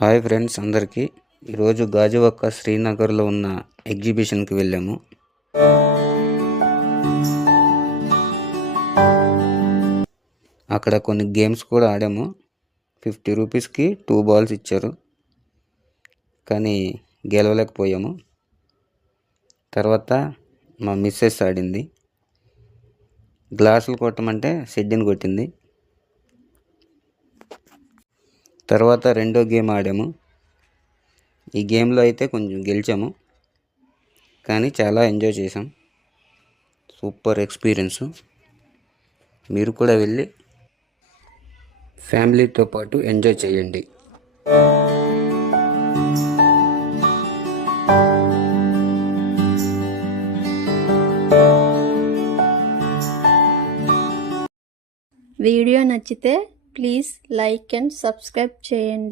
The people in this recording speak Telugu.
హాయ్ ఫ్రెండ్స్ అందరికీ. ఈరోజు గాజువాక శ్రీనగర్లో ఉన్న ఎగ్జిబిషన్కి వెళ్ళాము. అక్కడ కొన్ని గేమ్స్ కూడా ఆడాము. 50 రూపీస్కి 2 బాల్స్ ఇచ్చారు, కానీ గెలవలేకపోయాము. తర్వాత మా మిస్సెస్ ఆడింది. గ్లాసులు కొట్టమంటే షెడ్ని కొట్టింది. తర్వాత రెండో గేమ్ ఆడాము. ఈ గేమ్లో అయితే కొంచెం గెలిచాము, కానీ చాలా ఎంజాయ్ చేసాం. Super experience. మీరు కూడా వెళ్ళి ఫ్యామిలీతో పాటు ఎంజాయ్ చేయండి. వీడియో నచ్చితే ప్లీజ్ లైక్ అండ్ సబ్స్క్రైబ్ చేయండి.